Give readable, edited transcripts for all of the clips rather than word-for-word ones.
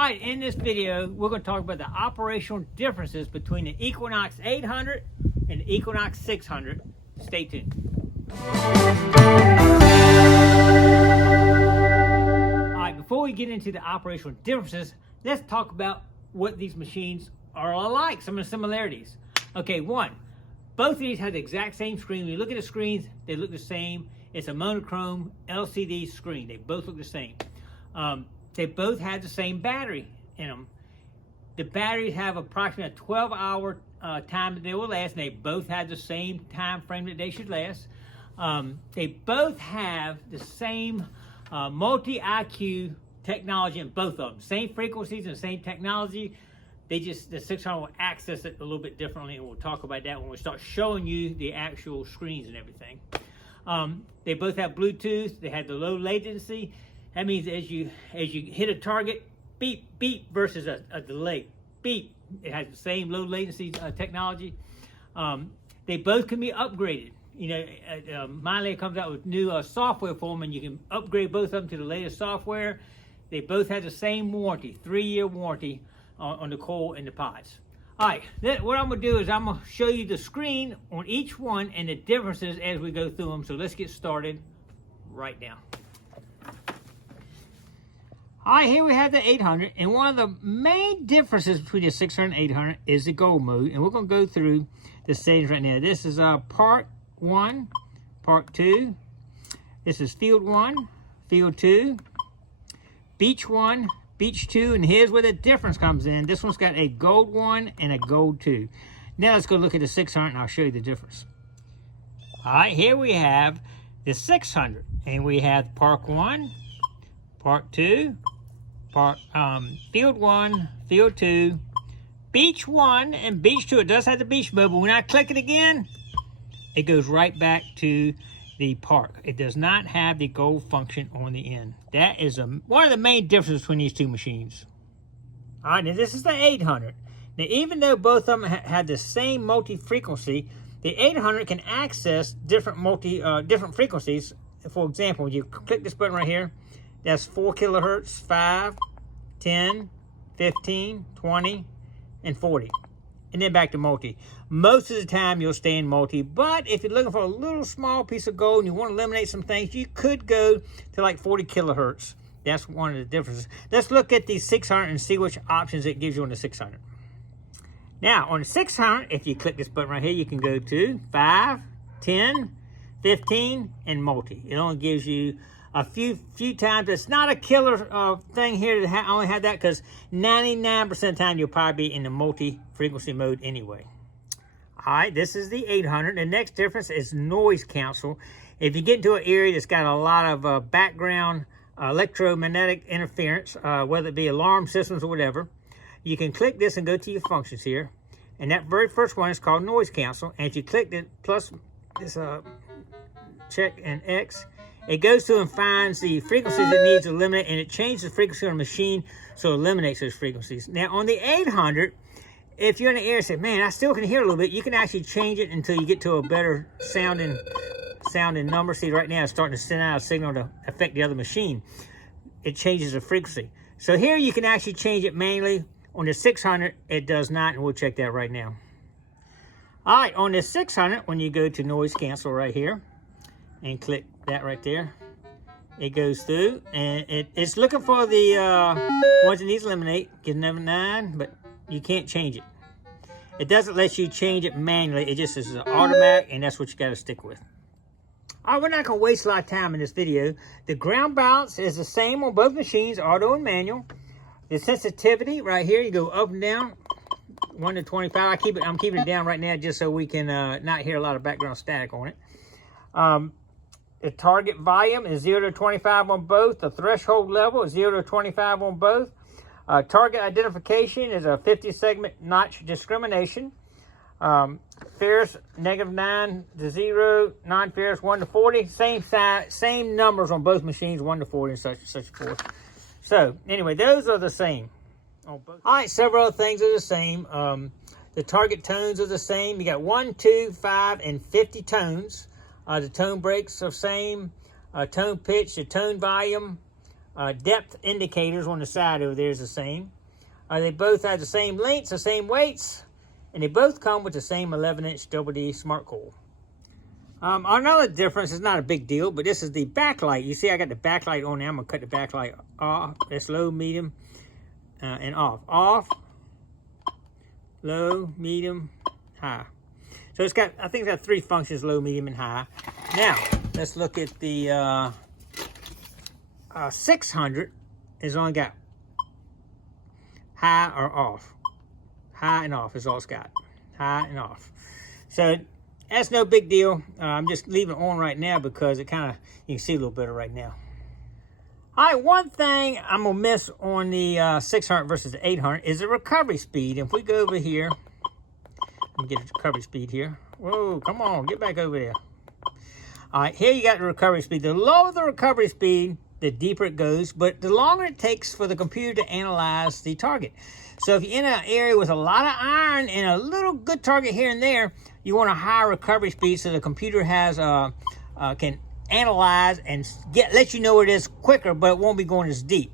right, in this video, we're going to talk about the operational differences between the Equinox 800 and the Equinox 600. Stay tuned. All right, before we get into the operational differences, let's talk about what these machines are alike, some of the similarities. Okay, one, both of these have the exact same screen. When you look at the screens, they look the same. It's a monochrome LCD screen. They both look the same. They both have the same battery in them. The batteries have approximately a 12-hour time that they will last, and they both have the same time frame that they should last. They both have the same multi-IQ technology in both of them. Same frequencies and same technology. The 600 will access it a little bit differently, and we'll talk about that when we start showing you the actual screens and everything. They both have Bluetooth. They have the low latency. That means as you hit a target, beep, beep versus a delay. Beep. It has the same low latency technology. They both can be upgraded. You know, Miley comes out with new software for them, and you can upgrade both of them to the latest software. They both have the same warranty, 3-year warranty on the coil and the pods. All right, what I'm going to do is I'm going to show you the screen on each one and the differences as we go through them. So let's get started right now. All right, here we have the 800, and one of the main differences between the 600 and 800 is the gold mode, and we're going to go through the settings right now. This is part 1, part 2. This is field 1, field 2, beach 1, beach 2, and here's where the difference comes in. This one's got a gold 1 and a gold 2. Now let's go look at the 600, and I'll show you the difference. All right, here we have the 600, and we have part 1, part 2, field 1, field 2, beach 1, and beach 2. It does have the beach mode, but when I click it again, it goes right back to the park. It does not have the gold function on the end. That is one of the main differences between these two machines. All right, now this is the 800. Now, even though both of them have the same multi-frequency, the 800 can access different frequencies. For example, when you click this button right here, that's 4 kilohertz, 5, 10, 15, 20, and 40. And then back to multi. Most of the time you'll stay in multi, but if you're looking for a little small piece of gold and you want to eliminate some things, you could go to like 40 kilohertz. That's one of the differences. Let's look at the 600 and see which options it gives you on the 600. Now, on the 600, if you click this button right here, you can go to 5, 10, 15, and multi. It only gives you a few times. It's not a killer thing here to only have that, because 99% of the time you'll probably be in the multi-frequency mode anyway. All right, this is the 800. The next difference is noise cancel. If you get into an area that's got a lot of background electromagnetic interference, whether it be alarm systems or whatever, you can click this and go to your functions here. And that very first one is called noise cancel. And if you click the plus this check and X, it goes through and finds the frequencies it needs to eliminate, and it changes the frequency on the machine so it eliminates those frequencies. Now, on the 800, if you're in an area and say, man, I still can hear a little bit, you can actually change it until you get to a better sounding number. See, right now it's starting to send out a signal to affect the other machine. It changes the frequency. So here you can actually change it manually. On the 600, it does not, and we'll check that right now. All right, on the 600, when you go to noise cancel right here, and click that right there, it goes through, and it's looking for the ones it needs to eliminate. Give number 9, but you can't change it. It doesn't let you change it manually. It just is automatic, and that's what you got to stick with. All right, we're not going to waste a lot of time in this video. The ground balance is the same on both machines, auto and manual. The sensitivity right here, you go up and down, 1 to 25. I'm keeping it down right now just so we can not hear a lot of background static on it. The target volume is 0 to 25 on both. The threshold level is 0 to 25 on both. Target identification is a 50-segment notch discrimination. Fierce, -9 to 0. Non-fierce, 1 to 40. Same size, same numbers on both machines, 1 to 40 and such forth. So, anyway, those are the same on both. All right, several other things are the same. The target tones are the same. You got 1, 2, 5, and 50 tones. The tone breaks are same. Tone pitch, the tone volume, depth indicators on the side over there is the same. They both have the same lengths, the same weights, and they both come with the same 11-inch Double D smart coil. Another difference is not a big deal, but this is the backlight. You see I got the backlight on there. I'm going to cut the backlight off. That's low, medium, and off. Off, low, medium, high. So it's got, I think it's got 3 functions, low, medium, and high. Now, let's look at the 600. It's only got high or off. High and off is all it's got. High and off. So that's no big deal. I'm just leaving it on right now because it kind of, you can see a little better right now. All right, one thing I'm going to miss on the 600 versus the 800 is the recovery speed. If we go over here, let me get the recovery speed here. Whoa, come on, get back over there. All right, here you got the recovery speed. The lower the recovery speed, the deeper it goes, but the longer it takes for the computer to analyze the target. So if you're in an area with a lot of iron and a little good target here and there, you want a higher recovery speed so the computer has can analyze and let you know where it is quicker, but it won't be going as deep.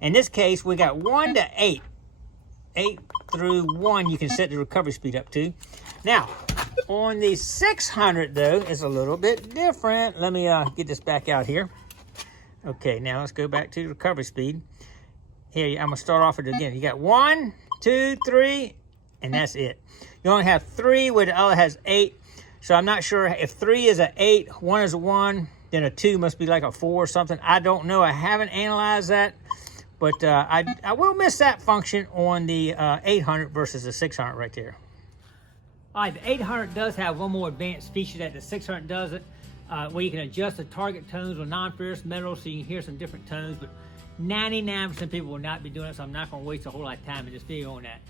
In this case, we got 1 to 8. 8 through 1 you can set the recovery speed up to. Now, on the 600 though, it's a little bit different. Let me get this back out here. Okay, now let's go back to the recovery speed. Here, I'm going to start off with it again. You got 1, 2, 3, and that's it. You only have 3 where the other has 8. So I'm not sure if 3 is an 8, 1 is a 1, then a 2 must be like a 4 or something. I don't know. I haven't analyzed that. But I will miss that function on the 800 versus the 600 right there. All right, the 800 does have one more advanced feature that the 600 doesn't. Where you can adjust the target tones with non-ferrous metal so you can hear some different tones, but 99% of people will not be doing it, so I'm not going to waste a whole lot of time in this video on that.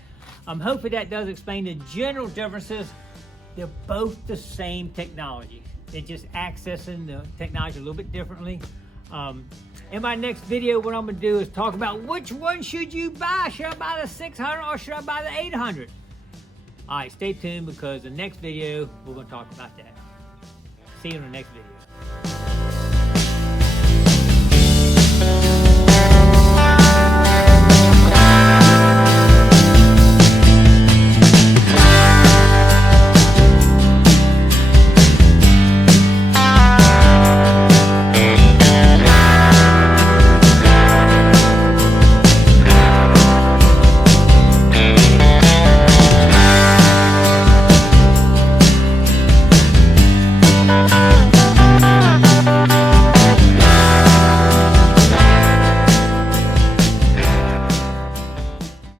Hopefully that does explain the general differences. They're both the same technology. They're just accessing the technology a little bit differently. In my next video, what I'm going to do is talk about which one should you buy. Should I buy the 600 or should I buy the 800? All right, stay tuned because the next video, we're going to talk about that. See you in the next video.